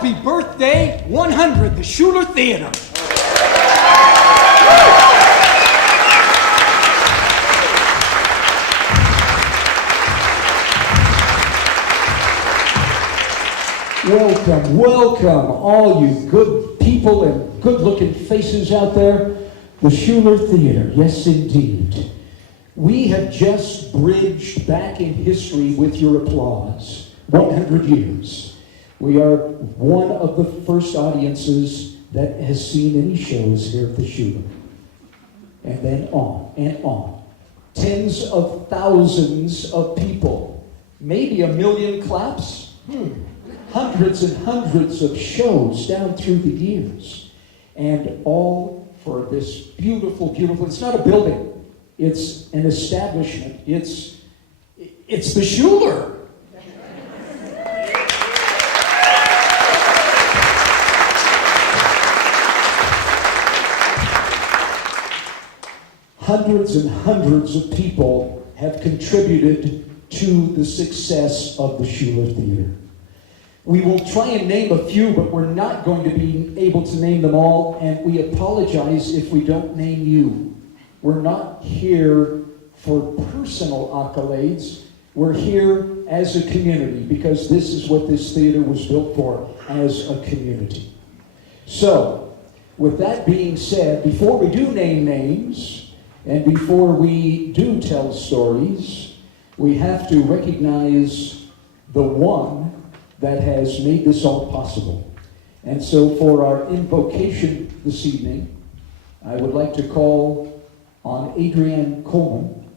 Happy birthday, 100, the Shuler Theater. Welcome, welcome, all you good people and good-looking faces out there. The Shuler Theater, yes indeed. We have just bridged back in history with your applause. 100 years. We are one of the first audiences that has seen any shows here at the Shuler. And then on and on. Tens of thousands of people. Maybe 1 million claps? Hundreds and hundreds of shows down through the years. And all for this beautiful, beautiful, it's not a building. It's an establishment. It's the Shuler. Hundreds and hundreds of people have contributed to the success of the Shuler Theater. We will try and name a few, but we're not going to be able to name them all, and we apologize if we don't name you. We're not here for personal accolades. We're here as a community, because this is what this theater was built for, as a community. So, with that being said, before we do name names, and before we do tell stories, we have to recognize the one that has made this all possible. And so for our invocation this evening, I would like to call on Adrienne Coleman.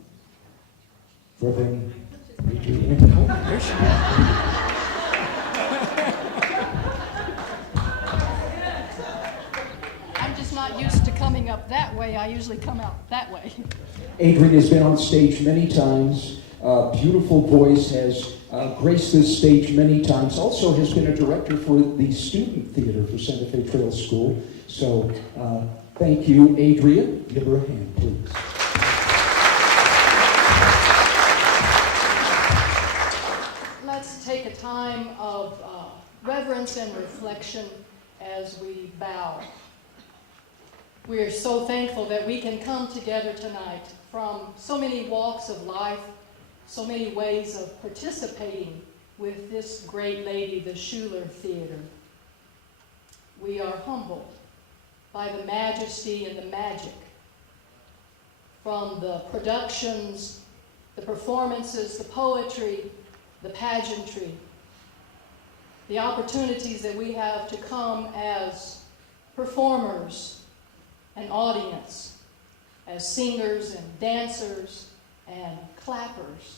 Reverend Adrienne Coleman. There she is. I'm just not used to coming up that way. I usually come out that way. Adrienne has been on stage many times. Beautiful voice, has graced this stage many times. Also has been a director for the student theater for Santa Fe Trail School. So thank you, Adrienne. Give her a hand, please. Let's take a time of reverence and reflection as we bow. We're so thankful that we can come together tonight from so many walks of life, so many ways of participating with this great lady, the Shuler Theater. We are humbled by the majesty and the magic from the productions, the performances, the poetry, the pageantry, the opportunities that we have to come as performers and audience, as singers and dancers and clappers.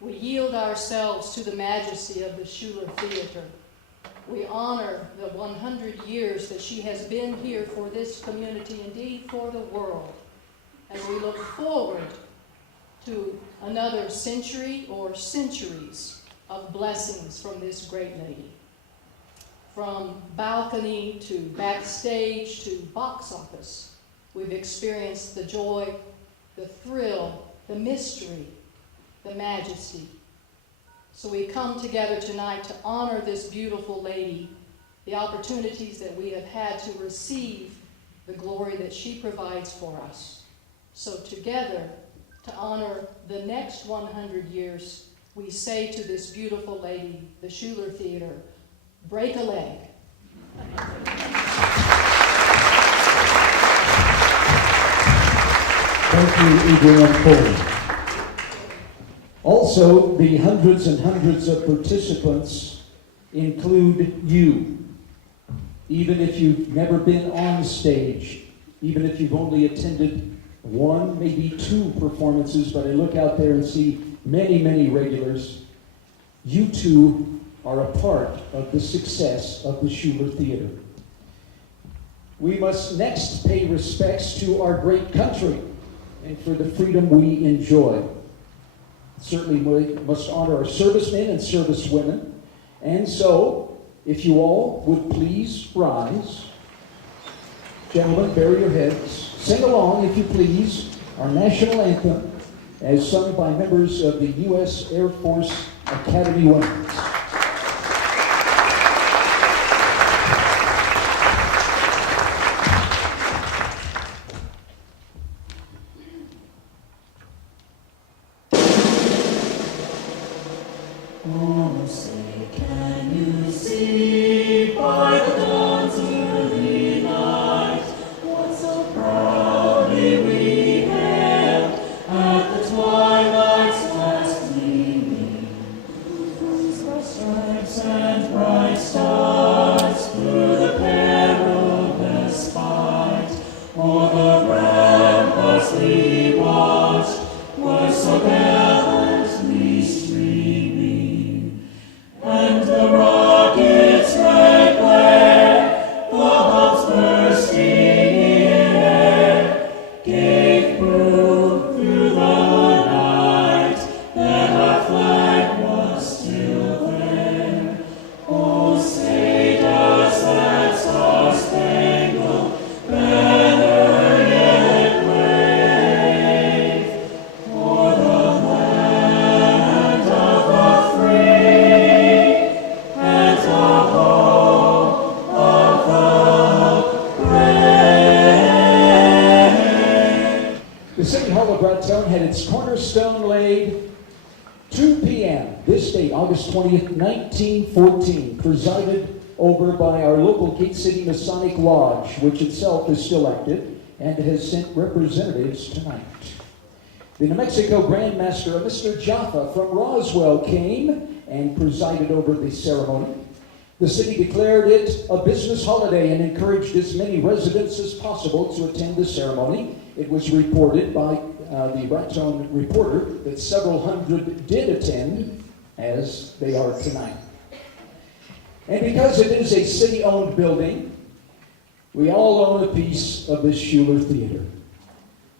We yield ourselves to the majesty of the Shuler Theater. We honor the 100 years that she has been here for this community, indeed for the world. And we look forward to another century or centuries of blessings from this great lady. From balcony to backstage to box office, we've experienced the joy, the thrill, the mystery, the majesty. So we come together tonight to honor this beautiful lady, the opportunities that we have had to receive the glory that she provides for us. So together, to honor the next 100 years, we say to this beautiful lady, the Shuler Theater, break a leg. Thank you, Adrienne Coleman. Also, the hundreds and hundreds of participants include you. Even if you've never been on stage, even if you've only attended one, maybe two performances, but I look out there and see many, many regulars, you too are a part of the success of the Shuler Theater. We must next pay respects to our great country and for the freedom we enjoy. Certainly we must honor our servicemen and servicewomen. And so, if you all would please rise. Gentlemen, bury your heads. Sing along, if you please, our national anthem as sung by members of the U.S. Air Force Academy Winners. The City Hall of Raton had its cornerstone laid 2 p.m. this date, August 20th, 1914, presided over by our local Gate City Masonic Lodge, which itself is still active and has sent representatives tonight. The New Mexico Grand Master, Mr. Jaffa from Roswell, came and presided over the ceremony. The city declared it a business holiday and encouraged as many residents as possible to attend the ceremony. It was reported by the Raton Reporter that several hundred did attend, as they are tonight. And because it is a city-owned building, we all own a piece of this Shuler Theater.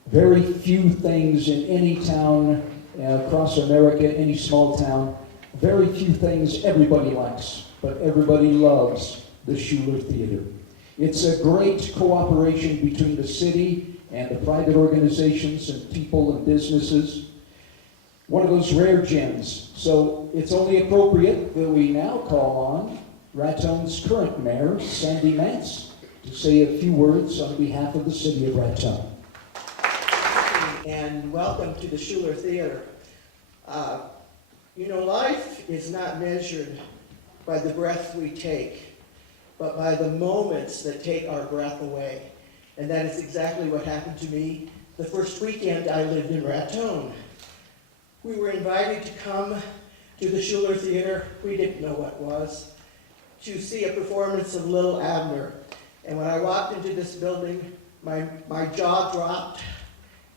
Very few things in any town across America, any small town, very few things everybody likes, but everybody loves the Shuler Theater. It's a great cooperation between the city and the private organizations and people and businesses. One of those rare gems. So it's only appropriate that we now call on Raton's current mayor, Sandy Mance, to say a few words on behalf of the city of Raton. And welcome to the Shuler Theater. Life is not measured by the breath we take, but by the moments that take our breath away. And that is exactly what happened to me the first weekend I lived in Raton. We were invited to come to the Shuler Theater, we didn't know what it was, to see a performance of Little Abner. And when I walked into this building, my jaw dropped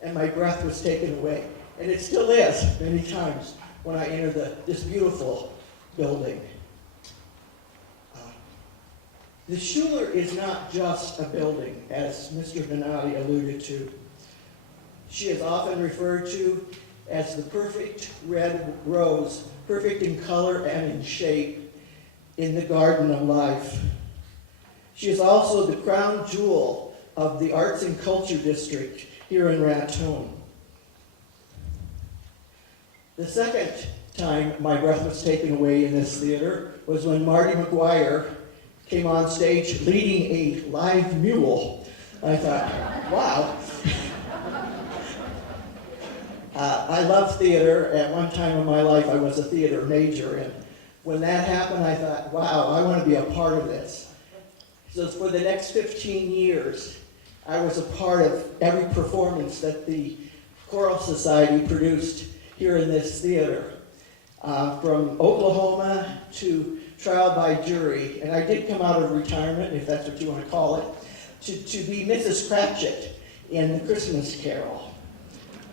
and my breath was taken away. And it still is many times when I enter this beautiful building. The Shuler is not just a building, as Mr. Venati alluded to. She is often referred to as the perfect red rose, perfect in color and in shape, in the garden of life. She is also the crown jewel of the Arts and Culture District here in Raton. The second time my breath was taken away in this theater was when Marty McGuire came on stage leading a live mule. I thought, wow. I love theater. At one time in my life, I was a theater major, and when that happened, I thought, wow, I want to be a part of this. So for the next 15 years, I was a part of every performance that the Choral Society produced here in this theater, from Oklahoma to Trial by Jury, and I did come out of retirement, if that's what you want to call it, to be Mrs. Cratchit in The Christmas Carol.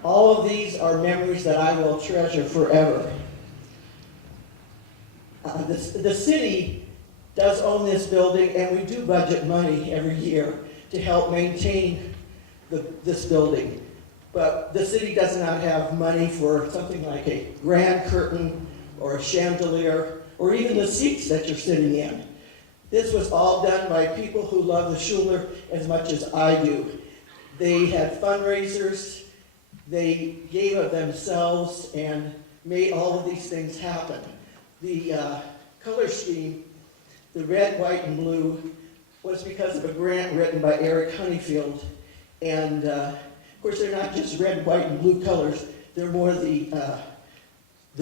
All of these are memories that I will treasure forever. The city does own this building, and we do budget money every year to help maintain this building. But the city does not have money for something like a grand curtain or a chandelier or even the seats that you're sitting in. This was all done by people who love the Shuler as much as I do. They had fundraisers, they gave of themselves and made all of these things happen. The color scheme, the red, white, and blue, was because of a grant written by Eric Honeyfield. And of course, they're not just red, white, and blue colors, they're more the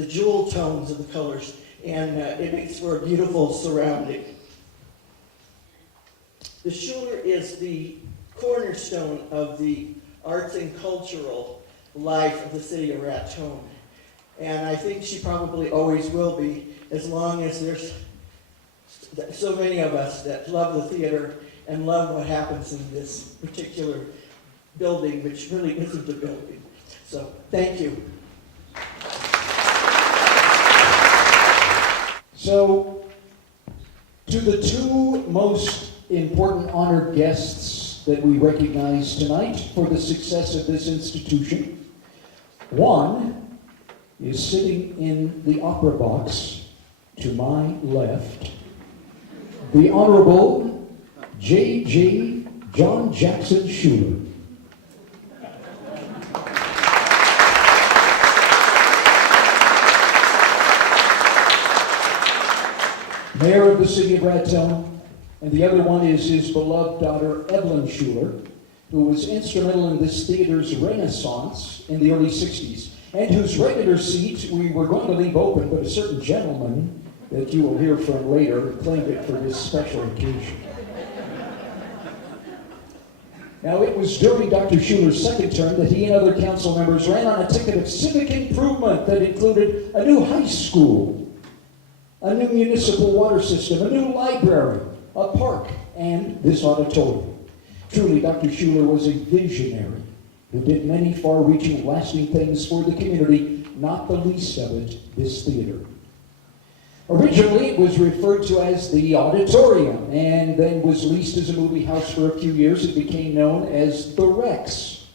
jewel tones of the colors. and it makes for a beautiful surrounding. The Shuler is the cornerstone of the arts and cultural life of the city of Raton. And I think she probably always will be, as long as there's so many of us that love the theater and love what happens in this particular building, which really isn't a building. So, thank you. So, to the two most important honored guests that we recognize tonight for the success of this institution, one is sitting in the opera box to my left, the Honorable J.J. John Jackson Shuler. Mayor of the city of Raton, and the other one is his beloved daughter, Evelyn Shuler, who was instrumental in this theater's renaissance in the early 60s, and whose regular seat we were going to leave open, but a certain gentleman that you will hear from later claimed it for this special occasion. Now, it was during Dr. Shuler's second term that he and other council members ran on a ticket of civic improvement that included a new high school, a new municipal water system, a new library, a park, and this auditorium. Truly, Dr. Shuler was a visionary who did many far-reaching, lasting things for the community, not the least of it, this theater. Originally, it was referred to as the auditorium, and then was leased as a movie house for a few years. It became known as the Rex.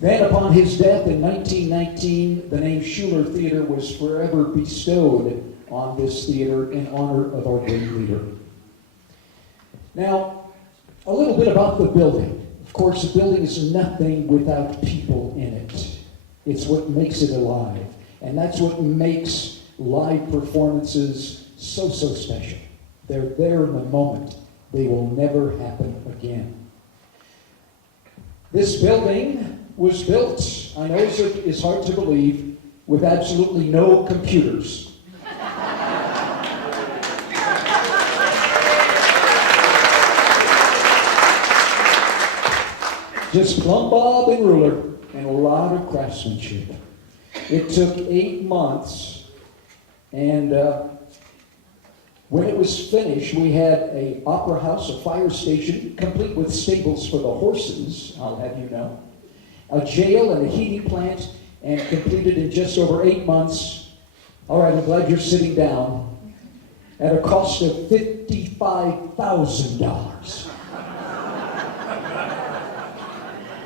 Then, upon his death in 1919, the name Shuler Theater was forever bestowed on this theater in honor of our great leader. Now, a little bit about the building. Of course, the building is nothing without people in it. It's what makes it alive. And that's what makes live performances so special. They're there in the moment. They will never happen again. This building was built, I know it's hard to believe, with absolutely no computers. Just plumb bob and ruler and a lot of craftsmanship. It took 8 months, and when it was finished, we had an opera house, a fire station, complete with stables for the horses, I'll have you know, a jail and a heating plant, and completed in just over 8 months. All right, I'm glad you're sitting down. At a cost of $55,000.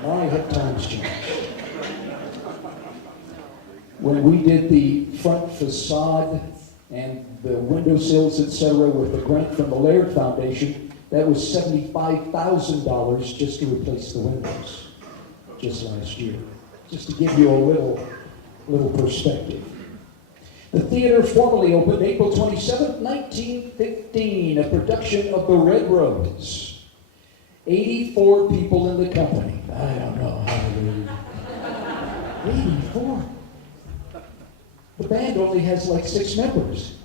My, have times changed. When we did the front facade and the windowsills, etc., with a grant from the Laird Foundation, that was $75,000 just to replace the windows, just last year. Just to give you a little perspective. The theater formally opened April 27, 1915, a production of The Red Rose. 84 people in the company. I don't know how to 84. The band only has like 6 members.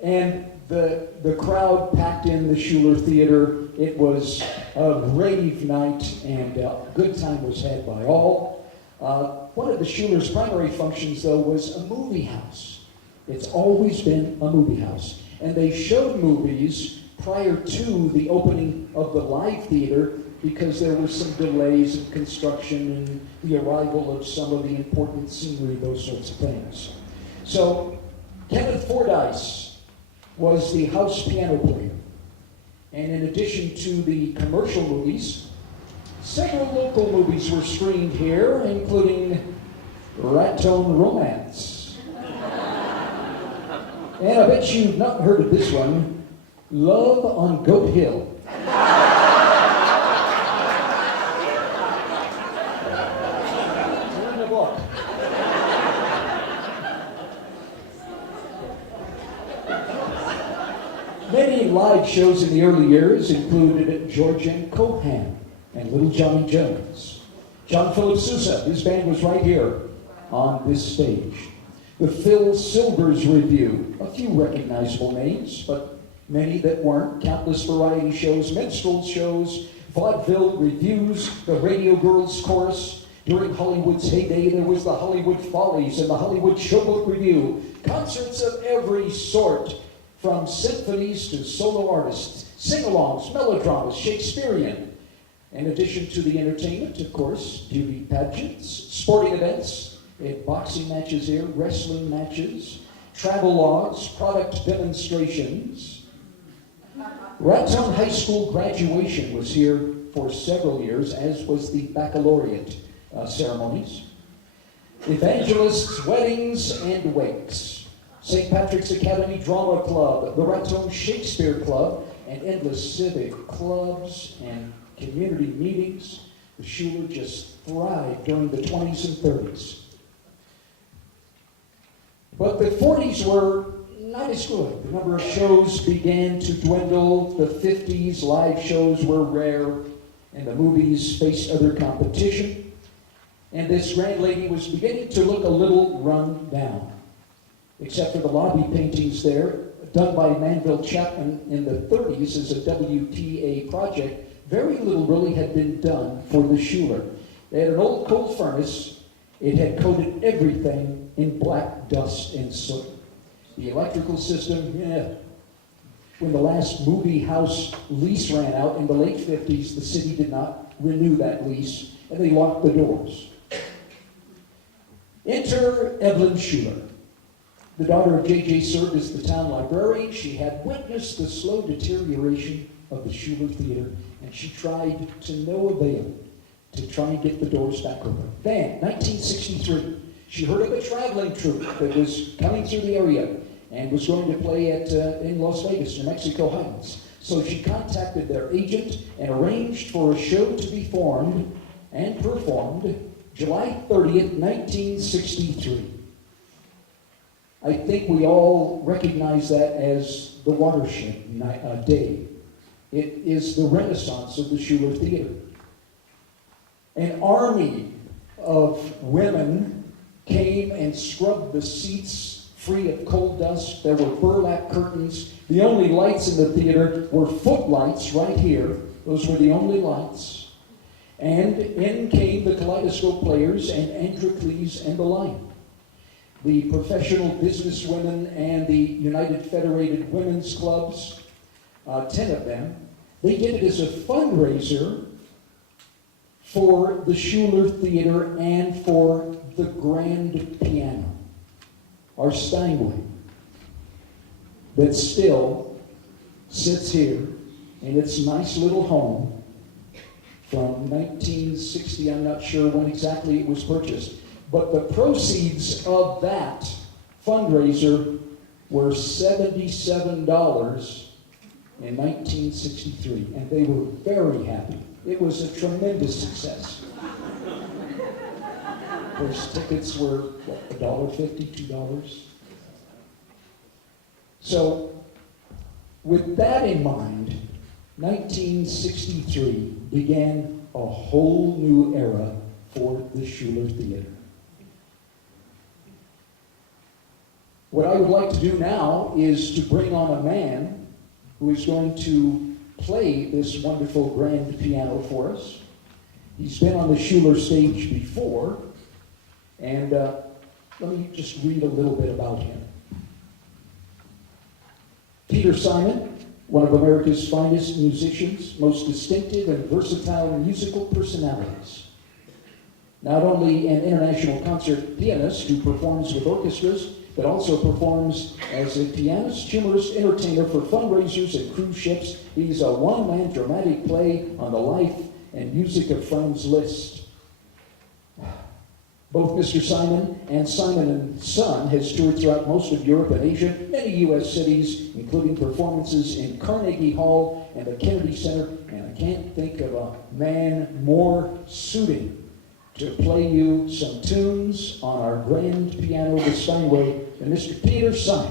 And the crowd packed in the Shuler Theater. It was a rave night, and a good time was had by all. One of the Shuler's primary functions, though, was a movie house. It's always been a movie house. And they showed movies prior to the opening of the live theater because there were some delays in construction and the arrival of some of the important scenery, those sorts of things. So Kenneth Fordyce was the house piano player. And in addition to the commercial movies, several local movies were screened here, including Raton Romance. And I bet you've not heard of this one, Love on Goat Hill. In the book. Many live shows in the early years included George M. Cohan and Little Johnny Jones. John Philip Sousa, his band was right here. on this stage. The Phil Silvers Review, a few recognizable names, but many that weren't. Countless variety shows, minstrel shows, vaudeville reviews, the Radio Girls Chorus. During Hollywood's heyday, there was the Hollywood Follies and the Hollywood Showboat Review. Concerts of every sort, from symphonies to solo artists, sing-alongs, melodramas, Shakespearean. In addition to the entertainment, of course, beauty pageants, sporting events, we had boxing matches here, wrestling matches, travel logs, product demonstrations. Raton High School graduation was here for several years, as was the baccalaureate ceremonies. Evangelists, weddings, and wakes. St. Patrick's Academy Drama Club, the Raton Shakespeare Club, and endless civic clubs and community meetings. The Shuler just thrived during the 20s and 30s. But the 40s were not as good. The number of shows began to dwindle. The 50s, live shows were rare, and the movies faced other competition. And this grand lady was beginning to look a little run down, except for the lobby paintings there, done by Manville Chapman in the 30s as a WTA project. Very little really had been done for the Shuler. They had an old coal furnace. It had coated everything in black dust and soot. The electrical system, when the last movie house lease ran out in the late 50s, the city did not renew that lease, and they locked the doors. Enter Evelyn Shuler. The daughter of J.J. served as the town librarian. She had witnessed the slow deterioration of the Shuler Theater, and she tried to no avail to try and get the doors back open. Then, 1963, she heard of a traveling troupe that was coming through the area and was going to play in Las Vegas, New Mexico Heights. So she contacted their agent and arranged for a show to be formed and performed July 30th, 1963. I think we all recognize that as the watershed day. It is the renaissance of the Shuler Theater. An army of women came and scrubbed the seats free of coal dust. There were burlap curtains. The only lights in the theater were footlights right here. Those were the only lights. And in came the kaleidoscope players and Androcles and the like. The professional businesswomen and the United Federated Women's Clubs, 10 of them, they did it as a fundraiser for the Shuler Theater and for the grand piano, our Steinway, that still sits here in its nice little home from 1960. I'm not sure when exactly it was purchased. But the proceeds of that fundraiser were $77 in 1963, and they were very happy. It was a tremendous success. Those tickets were, what, $1.50, $2? So, with that in mind, 1963 began a whole new era for the Shuler Theater. What I would like to do now is to bring on a man who is going to play this wonderful grand piano for us. He's been on the Shuler stage before, and let me just read a little bit about him. Peter Simon, one of America's finest musicians, most distinctive and versatile musical personalities. Not only an international concert pianist who performs with orchestras, but also performs as a pianist, humorist, entertainer for fundraisers and cruise ships. He's a one-man dramatic play on the life and music of Franz Liszt. Both Mr. Simon and Simon & Son has toured throughout most of Europe and Asia, many U.S. cities, including performances in Carnegie Hall and the Kennedy Center, and I can't think of a man more suited to play you some tunes on our grand piano, the Steinway, than Mr. Peter Simon.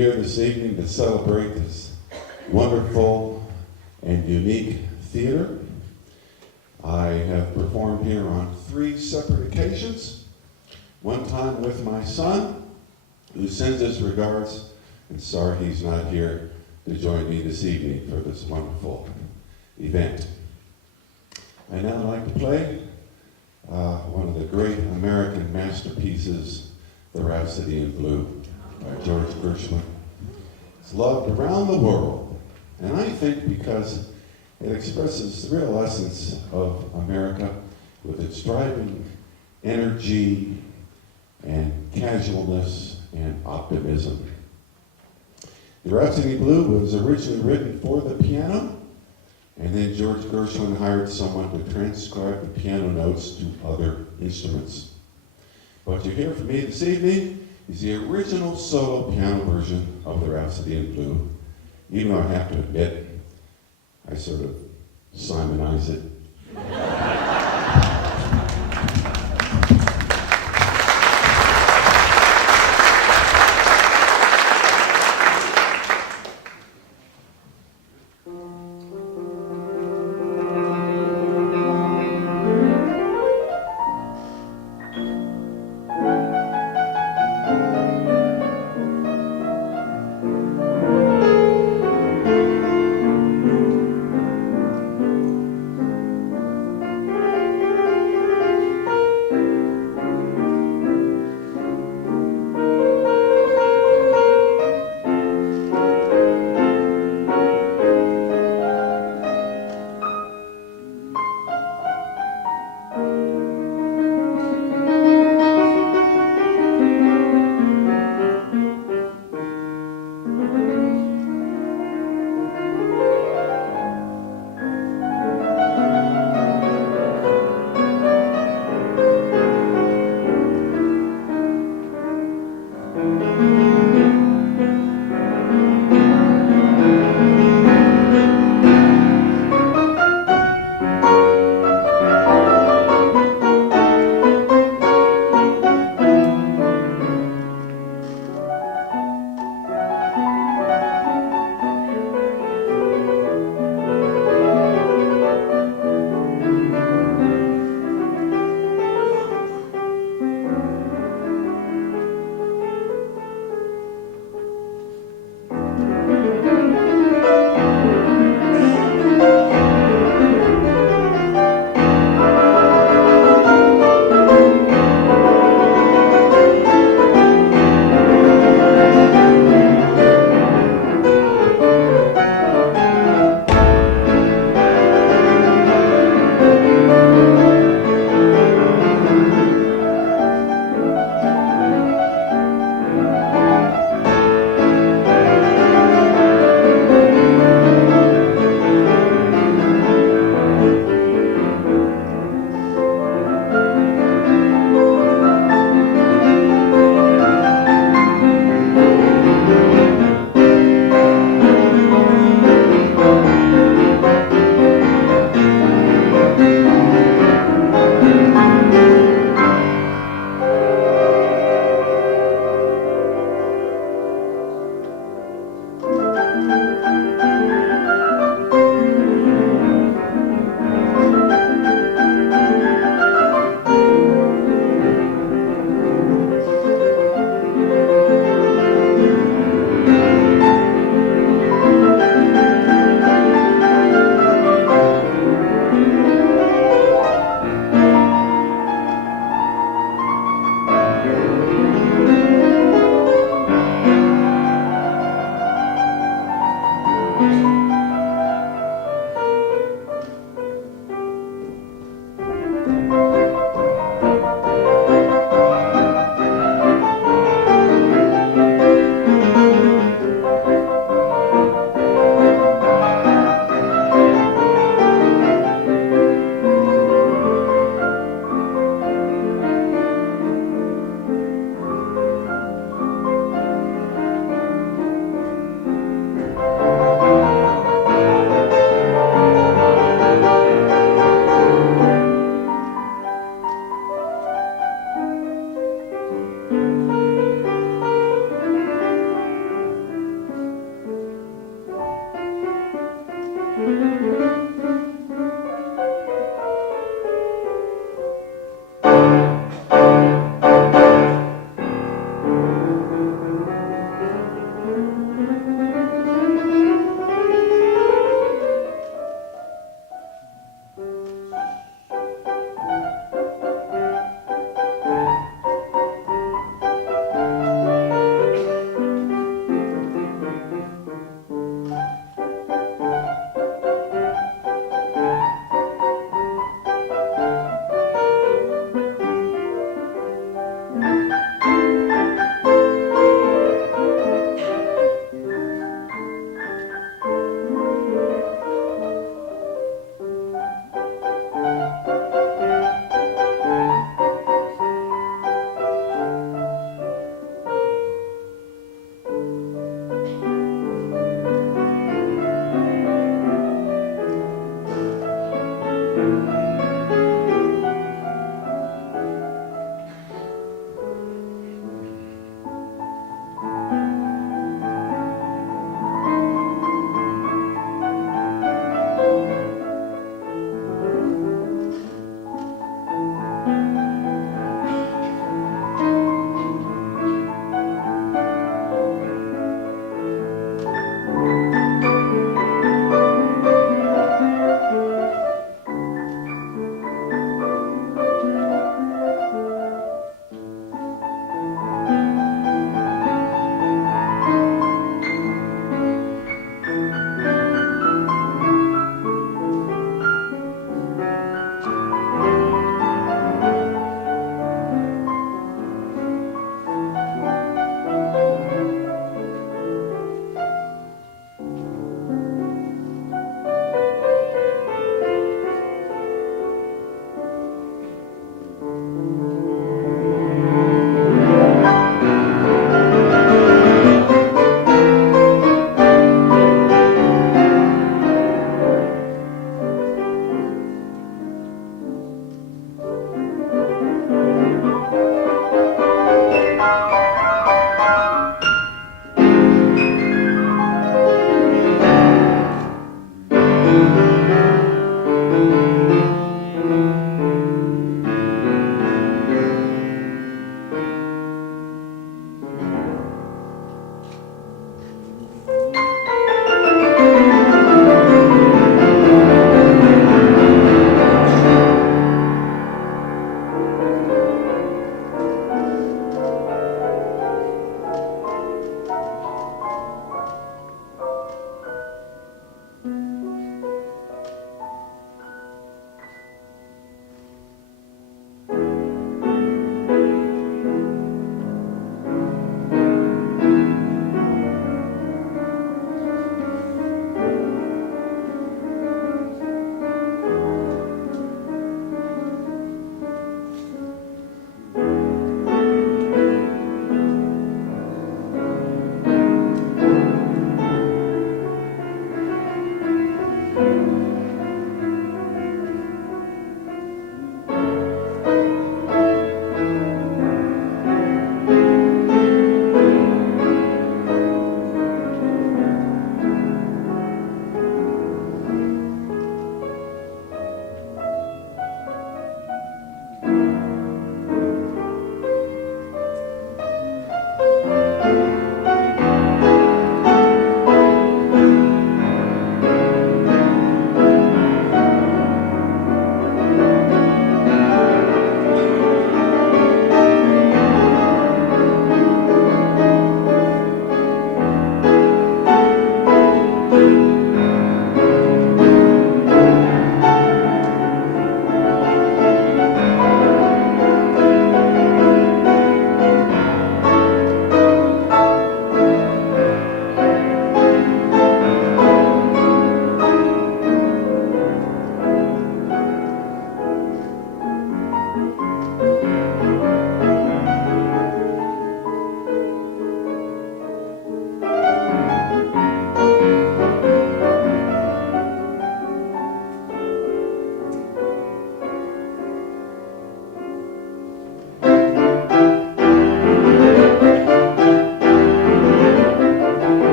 here this evening to celebrate this wonderful and unique theater. I have performed here on 3 separate occasions. One time with my son, who sends his regards, and sorry he's not here to join me this evening for this wonderful event. I now like to play one of the great American masterpieces, The Rhapsody in Blue, by George Gershwin. It's loved around the world, and I think because it expresses the real essence of America with its driving energy and casualness and optimism. The Rhapsody in Blue was originally written for the piano, and then George Gershwin hired someone to transcribe the piano notes to other instruments. What you hear from me this evening is the original solo piano version of the Rhapsody in Blue, even though I have to admit, I sort of Simonize it.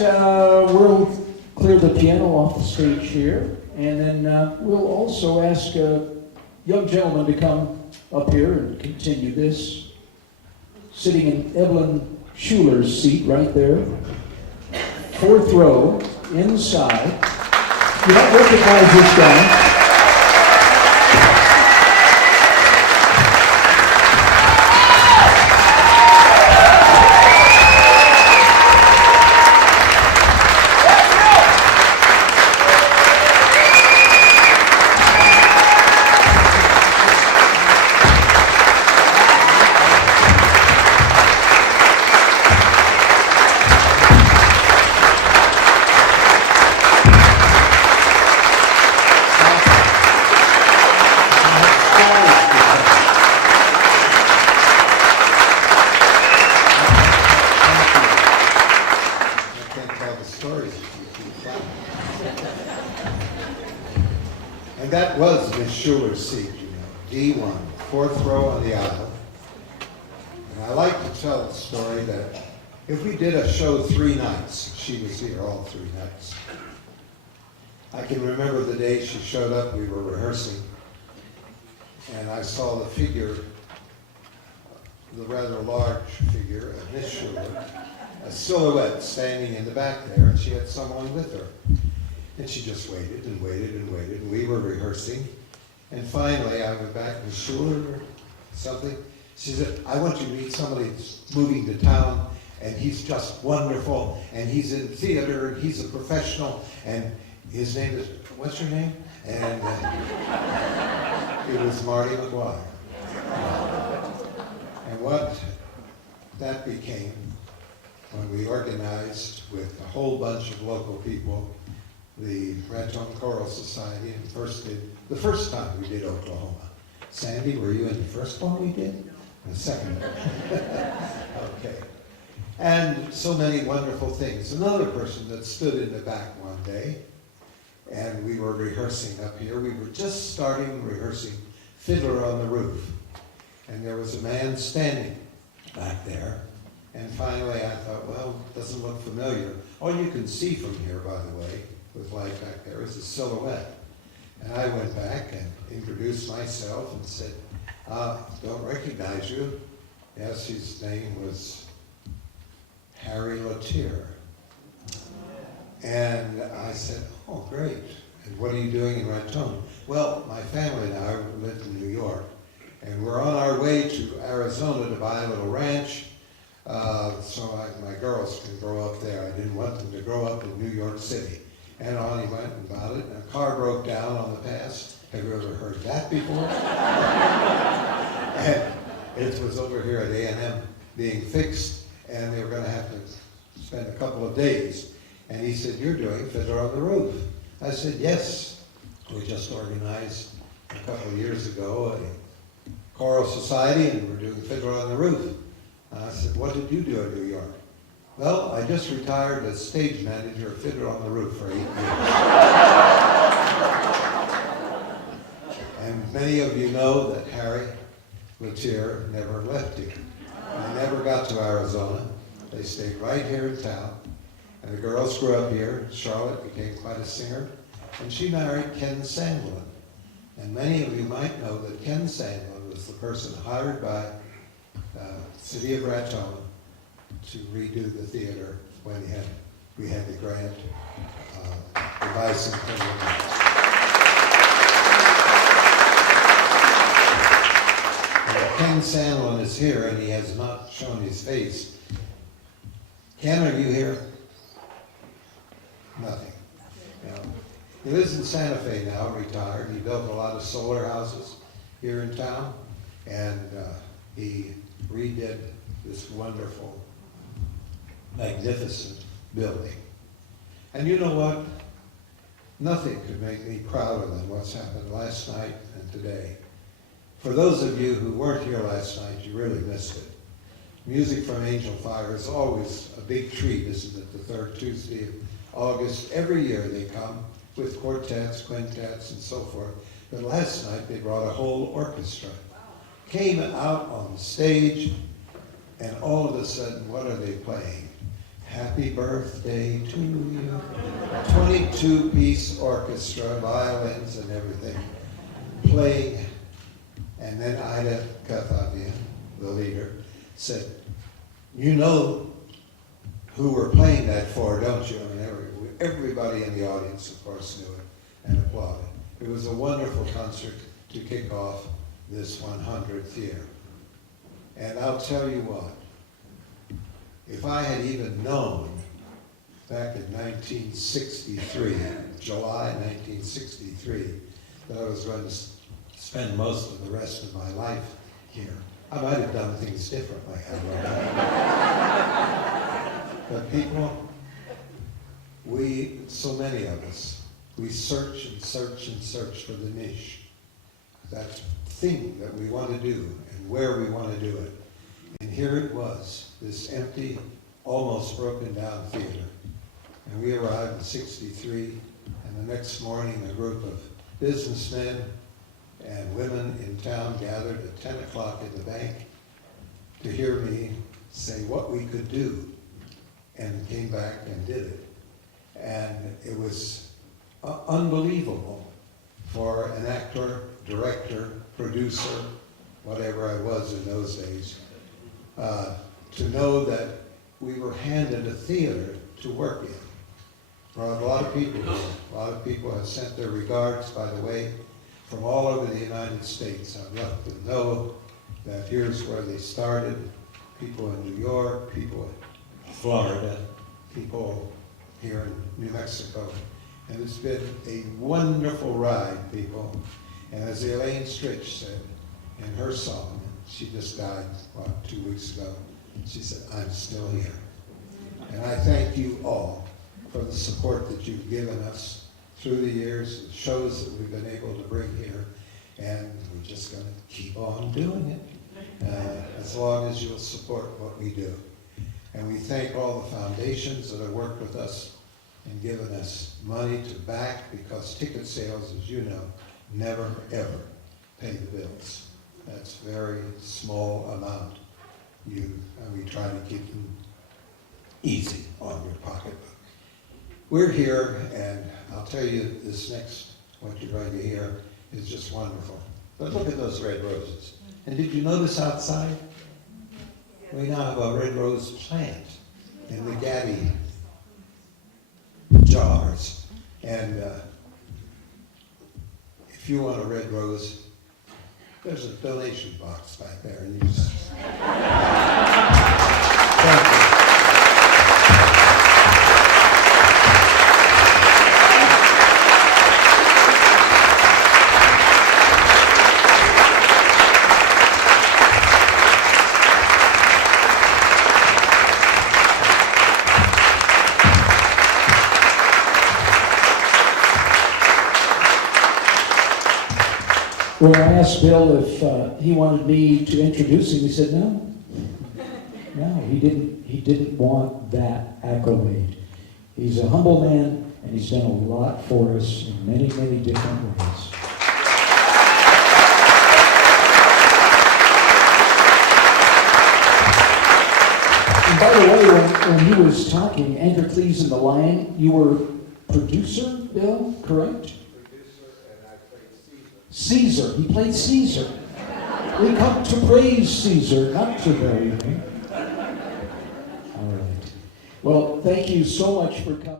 we'll clear the piano off the stage here, and then we'll also ask a young gentleman to come up here and continue this, sitting in Evelyn Shuler's seat right there, 4th row, inside. You don't recognize this guy. And that was Miss Shuler's seat, you know, D1, 4th row on the aisle. And I like to tell the story that if we did a show 3 nights, she was here all 3 nights. I can remember the day she showed up, we were rehearsing, and I saw the figure, the rather large figure of Miss Shuler, a silhouette standing in the back there, and she had someone with her. And she just waited and waited and waited, and we were rehearsing. And finally, I went back, Miss Shuler or something. She said, I want you to meet somebody that's moving to town, and he's just wonderful, and he's in theater, and he's a professional, and his name is, what's your name? And it was Marty McGuire. And what that became when we organized with a whole bunch of local people the Raton Choral Society, and the first time we did Oklahoma. Sandy, were you in the first one we did? The second one. Okay. And so many wonderful things. Another person that stood in the back one day, and we were rehearsing up here. We were just starting rehearsing Fiddler on the Roof. And there was a man standing back there. And finally I thought, well, it doesn't look familiar. All you can see from here, by the way, with light back there, is a silhouette. And I went back and introduced myself and said, don't recognize you. Yes, his name was Harry Latier. And I said, oh, great. And what are you doing in Raton? Well, my family and I live in New York, and we're on our way to Arizona to buy a little ranch, so my girls can grow up there. I didn't want them to grow up in New York City. And on he went and bought it, and a car broke down on the pass. Have you ever heard that before? And it was over here at A&M being fixed, and they were going to have to spend a couple of days. And he said, you're doing Fiddler on the Roof. I said, yes. We just organized a couple of years ago a choral society, and we're doing Fiddler on the Roof. I said, what did you do in New York? Well, I just retired as stage manager of Fiddler on the Roof for 8 years. And many of you know that Harry Latier never left here. He never got to Arizona. They stayed right here in town. And the girls grew up here. Charlotte became quite a singer. And she married Ken Sandlin. And many of you might know that Ken Sandlin was the person hired by the city of Raton to redo the theater when we had the grant, the bicentennial. Ken Sandlin is here, and he has not shown his face. Ken, are you here? Nothing. No. He lives in Santa Fe now, retired. He built a lot of solar houses here in town, and he redid this wonderful, magnificent building. And you know what? Nothing could make me prouder than what's happened last night and today. For those of you who weren't here last night, you really missed it. Music from Angel Fire is always a big treat, isn't it? The third Tuesday of August. Every year they come with quartets, quintets, and so forth. But last night they brought a whole orchestra. Came out on the stage, and all of a sudden, what are they playing? Happy birthday to you. 22-piece orchestra, violins and everything, playing. And then Ida Kathabian, the leader, said, "You know who we're playing that for, don't you?" And everybody in the audience, of course, knew it and applauded. It was a wonderful concert to kick off this 100th year. And I'll tell you what, if I had even known back in 1963, July 1963, that I was going to spend most of the rest of my life here, I might have done things differently. But people, so many of us, we search and search and search for the niche, that thing that we want to do and where we want to do it. And here it was, this empty, almost broken down theater. And we arrived in '63, and the next morning a group of businessmen and women in town gathered at 10 o'clock in the bank to hear me say what we could do, and came back and did it. And it was unbelievable for an actor, director, producer, whatever I was in those days, to know that we were handed a theater to work in. Brought a lot of people here. A lot of people have sent their regards, by the way, from all over the United States. I'd love to know that here's where they started. People in New York, people in Florida, people here in New Mexico. And it's been a wonderful ride, people. And as Elaine Stritch said in her song, she just died, 2 weeks ago, she said, "I'm still here." And I thank you all for the support that you've given us through the years, the shows that we've been able to bring here, and we're just going to keep on doing it as long as you'll support what we do. And we thank all the foundations that have worked with us and given us money to back, because ticket sales, as you know, never ever pay the bills. That's a very small amount. We try to keep them easy on your pocketbook. We're here, and I'll tell you, this next, what you're going to hear, is just wonderful. But look at those red roses. And did you notice outside? We now have a red rose plant in the Gaddy jars. And if you want a red rose, there's a donation box back there. And you just... Thank you. Well, I asked Bill if he wanted me to introduce him. He said no. No, he didn't. He didn't want that accolade. He's a humble man, and he's done a lot for us in many, many different ways. And by the way, when he was talking, Anchor Cleves in the Lion, you were producer, Bill, correct? Caesar. He played Caesar. We come to praise Caesar, not to bury him. All right. Well, thank you so much for coming.